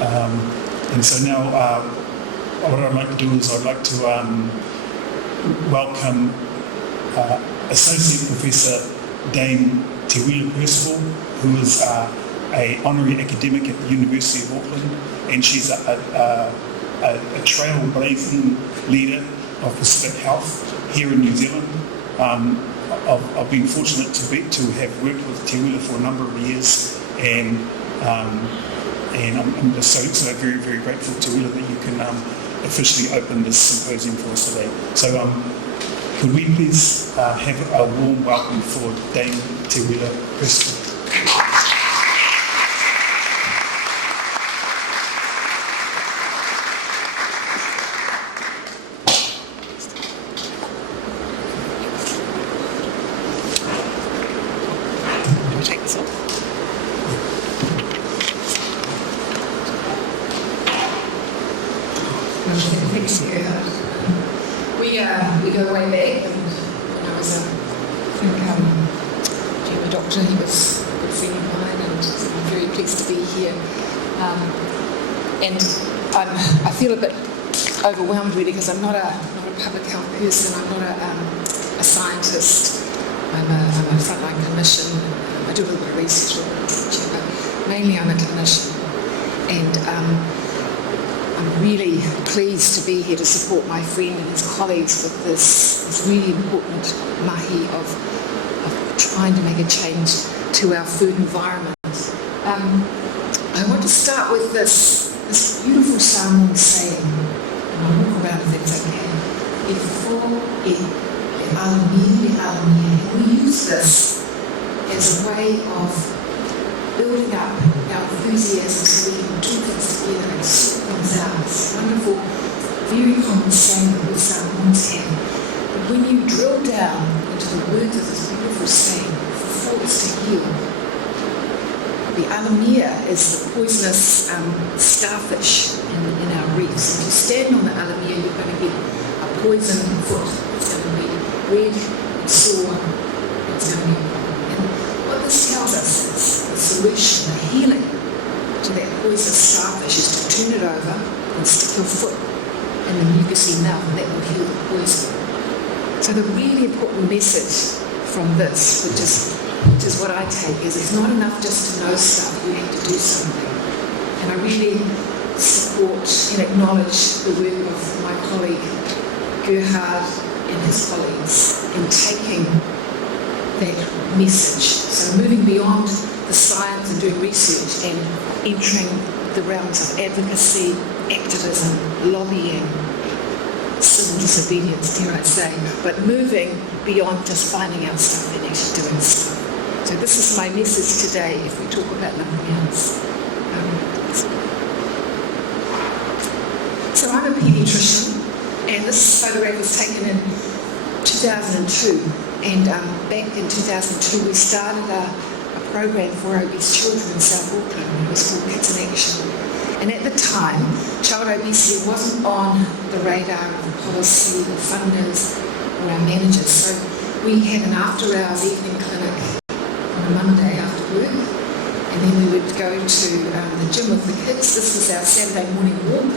And so now what I'd like to do is I'd like to welcome Associate Professor Dame Teuila Percival, who is an honorary academic at the University of Auckland, and she's a trailblazing leader of Pacific Health here in New Zealand. I've been fortunate to have worked with Teuila for a number of years, and I'm just so very, very grateful, Teuila, that you can officially open this symposium for us today. So could we please have a warm welcome for Dame Teuila Percival. We go way back, and when I was a doctor, he was a good friend of mine, and I'm very pleased to be here. And I feel a bit overwhelmed really, because I'm not a public health person. I'm not a scientist. I'm a frontline clinician. I do a little bit of research, but mainly I'm a clinician. And I'm really pleased to be here to support my friend and his colleagues with this really important mahi of trying to make a change to our food environment. I want to start with this beautiful Samoan saying, and I'll walk around if it's okay. E fofo, e alamea. And we use this as a way of building up our enthusiasm so we can do things together and sort things out. It's a wonderful, very common saying that we Samoans have. But when you drill down into the words of this beautiful saying, fofo is to heal. The alamea is the poisonous starfish in our reefs. If you stand on the alamea, you're going to get a poison foot. It's going to be red, sore, it's going to be a problem. And what this tells us is the solution, the healing to that poisonous starfish is to turn it over and stick your foot in the mucousy mouth, and that will heal the poison. So the really important message from this, which is what I take, is it's not enough just to know stuff, you have to do something. And I really support and acknowledge the work of my colleague Gerhard and his colleagues in taking that message. So moving beyond the science and doing research and entering the realms of advocacy, activism, lobbying, civil disobedience, dare I say, but moving beyond just finding out stuff and actually doing stuff. So this is my message today if we talk about alamea. So I'm a paediatrician, and this photograph was taken in 2002. And back in 2002, we started a program for obese children in South Auckland. It was called Kids in Action. And at the time, child obesity wasn't on the radar of the policy, the funders, or our managers. So we had an after-hours evening clinic on a Monday after work, and then we would go to the gym with the kids. This was our Saturday morning walk,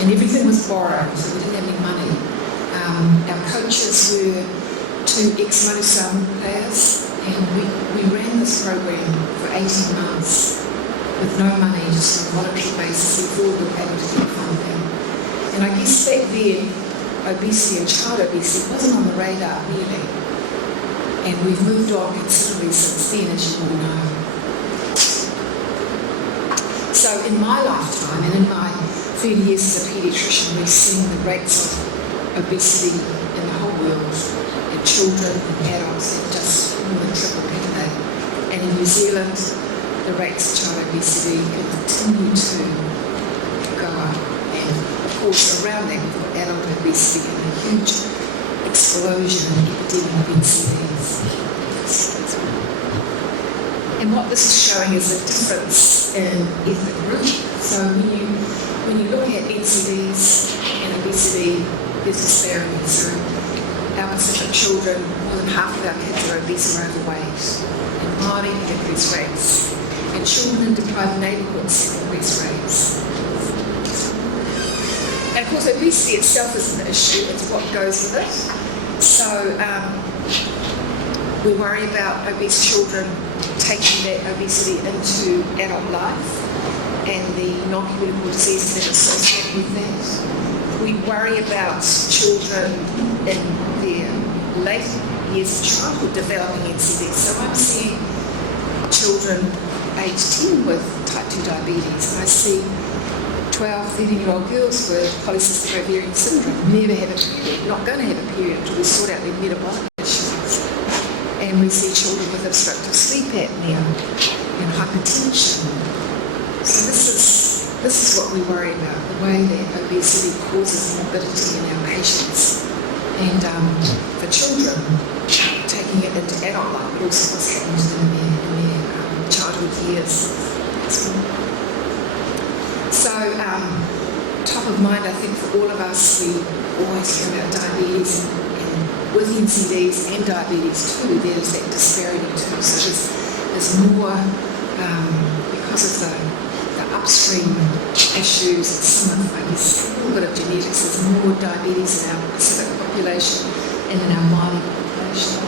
and everything was borrowed, so we didn't have any money. Our coaches were two ex-Motor players, and we ran this program for 18 months with no money, just on a voluntary basis before we were able to get funding. And I guess back then, obesity and child obesity wasn't on the radar really. And we've moved on considerably since then, as you all know. So in my lifetime and in my 30 years as a paediatrician, we've seen the rates of obesity in the whole world, in children and adults, have just more than tripled, haven't they? And in New Zealand, the rates of child obesity continue to go up. And of course, around that, we've got adult obesity and a huge explosion in the epidemic of NCDs. And what this is showing is a difference in ethnic group. So when you look at NCDs and obesity, there's disparities. So our Pacific children, more than half of our kids are obese or overweight. And Māori have increased rates. and children in deprived neighbourhoods have obese rates. And of course, obesity itself isn't the issue, it's what goes with it. So we worry about obese children taking that obesity into adult life and the non-communicable diseases that are associated with that. We worry about children in their late years of childhood developing NCD. So I'm seeing children aged 10 with type 2 diabetes, and I see 12, 13-year-old girls with polycystic ovarian syndrome, never have a period, not going to have a period until we sort out their metabolic issues. And we see children with obstructive sleep apnea and hypertension. So this is what we worry about, the way that obesity causes morbidity in our patients. And for children, taking it into adult life, but also what's happened to them in their childhood years. So top of mind, I think, for all of us, we always hear about diabetes, and with NCDs and diabetes too, there's that disparity too. So there's more, because of the upstream issues, and some of, I guess, a little bit of genetics, there's more diabetes in our Pacific population and in our Māori population.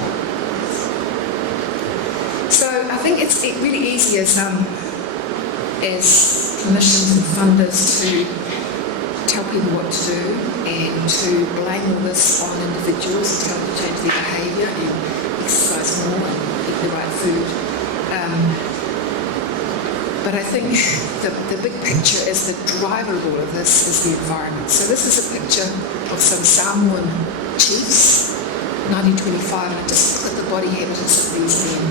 So I think it really easy as clinicians and funders to tell people what to do and to blame all this on individuals and tell them to change their behaviour and exercise more and eat the right food. But I think the big picture is the driver of all of this is the environment. So this is a picture of some Samoan chiefs, 1925, and I just look at the body habitats of these men.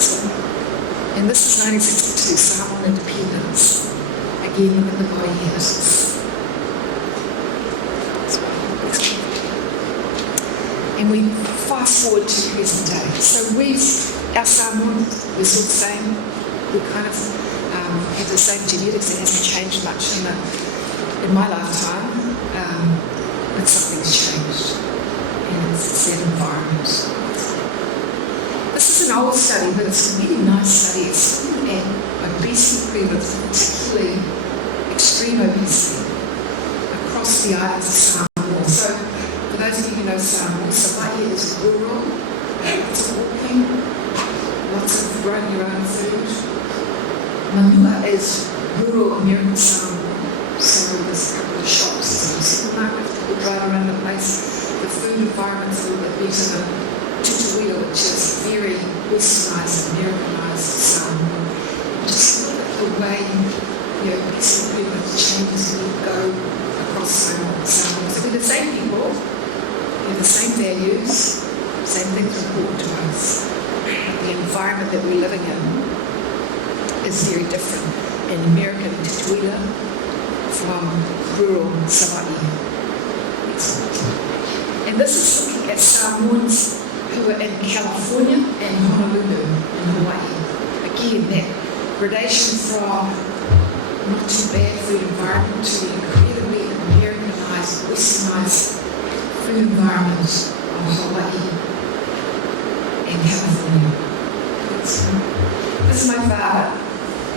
So, and this is 1962, Samoan independence. Again, look at the body habitats. And we fast forward to present day. So our Samoan, we're still the same. We kind of have the same genetics. It hasn't changed much in my lifetime, but something's changed, and it's that environment. This is an old study, but it's a really nice study. It's looking at obesity prevalence, particularly extreme obesity, across the islands of Samoa. So, for those of you who know Samoa, Hawaii is rural, lots of walking, lots of growing your own food. Manua is rural American Samoa, so there's a couple of shops, there's a supermarket, people drive around the place. The food environment's a little bit better than Teuila, which is very westernised, Americanised Samoa. Just look at the way obesity prevalence changes when you go across Samoa. So we're the same people, we have the same values, same things are important to us. The environment that we're living in is very different in American Teuila from rural Hawaii. And this is looking at Samoans who are in California and Honolulu in Hawaii. Again, that gradation from not too bad food environment to the incredibly Americanized, westernised food environment of Hawaii and California. This is my father.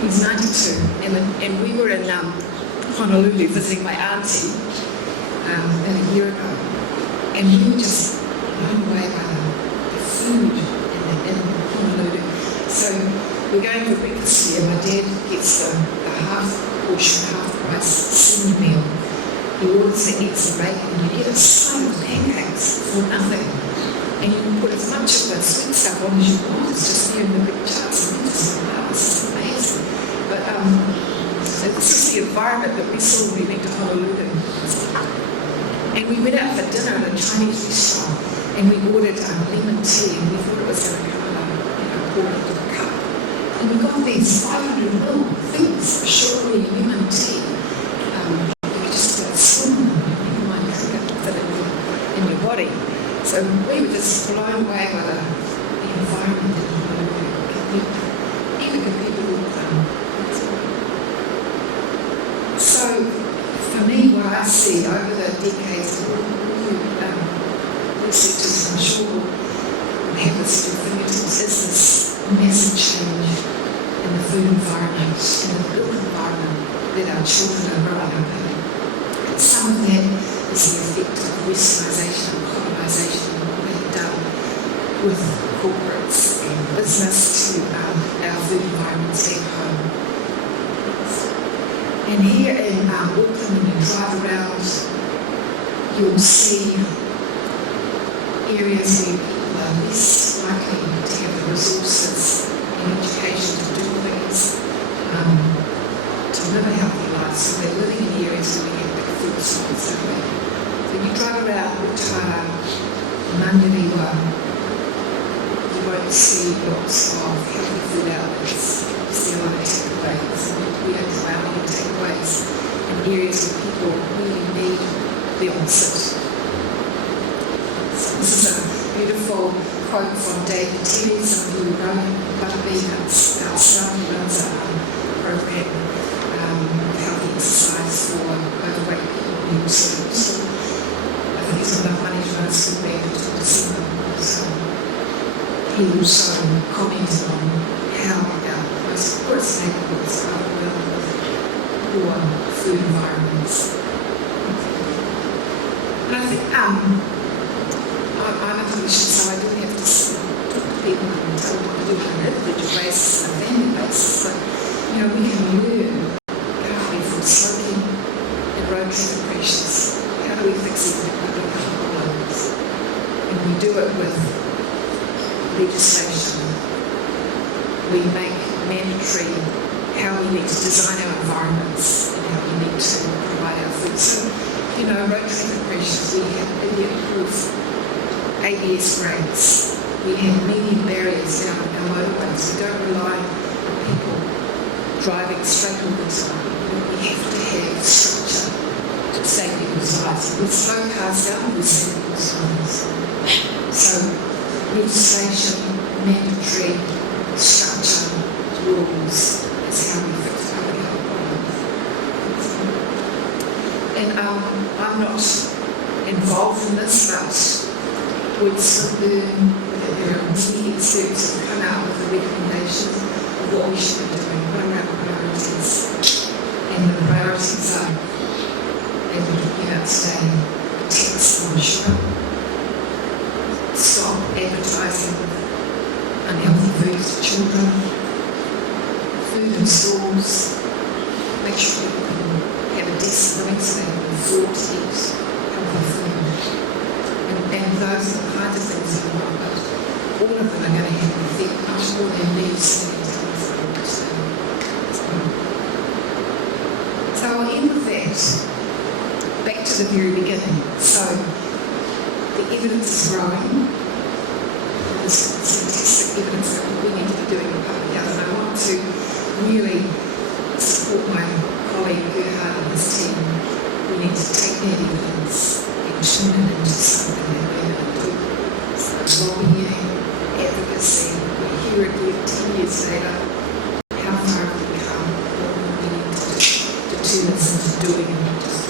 He's 92, and we were in Honolulu visiting my auntie about a year ago, and we were just blown away by the food in Honolulu. So we're going for breakfast here. My dad gets the half portion, half price senior meal. He orders the eggs and bacon, and you get a side of pancakes for nothing. And you can put as much of the sweet stuff on as you want. It's just there in the big charts, and you just wow, this is amazing. But so this is the environment that we saw when we went to Honolulu. And we went out for dinner at a Chinese restaurant, and we ordered lemon tea, and we thought it was going to come poured into the cup. And we got these 500 ml things of sugary lemon tea. You just got to swim in them, never mind drink it to fit in your body. So we were just blown away by the environment in Honolulu, even compared to So for me, what I see over the decades, researchers I'm sure will have this fingertips, is this massive change food environment and the built environment that our children are growing up in. Some of that is the effect of westernisation and colonisation and what we've done with corporates and business to our food environments back home. And here in Auckland, when you drive around, you'll see areas where people are less likely to have the resources and education to do things, to live a healthy life. So they're living in areas where we have big food stores, don't we? So when you drive around Utara, Mangarewa, you won't see lots of healthy food outlets. You see a lot of takeaways, and we are drowning in takeaways in areas where people really need the opposite. This is a beautiful quote from David Teuila, some of you know him, ourselves, who runs a program of healthy exercise for overweight people who also, I think he's got enough money to run a school bag until December. So he also commented on how our most poorest neighbourhoods are overwhelmed with poor food environments. And I think I'm a clinician, so I do have to talk to people and tell them what to do on an individual basis and a family basis. But, we can learn how we from smoking and road traffic pressures. How do we fix it with public health problems? And we do it with legislation. We make mandatory how we need to design our environments and how we need to provide our food. So, road traffic pressures, we have idiot-proof ABS brakes. We have median barriers down our motorways. We don't rely on people driving straight all the time. We have to have structure to save people's lives. With slow cars down, we save people's lives. So legislation, mandatory structure, rules is how we fix public health problems. And I'm not involved in this, but would Swinburne, there are many experts who come out with a recommendation of what we should be doing, what are our priorities. And the priorities are, as we're talking about today, tax on sugar, stop advertising unhealthy foods to children, food in stores, make sure people can have a decent living so they can afford to eat healthy food. And those are the kinds of things that we want, but all of them are going to have an effect much more than these things. So I'll end with that. Back to the very beginning. So the evidence is growing. There's fantastic evidence that we need to be doing in public health, and I want to really support my colleague Gerhard and his team. We need to take that evidence and turn it into something that we're going to do. So lobbying, advocacy, we're here again 10 years later. How far have we come? What do we need to turn this into doing and not just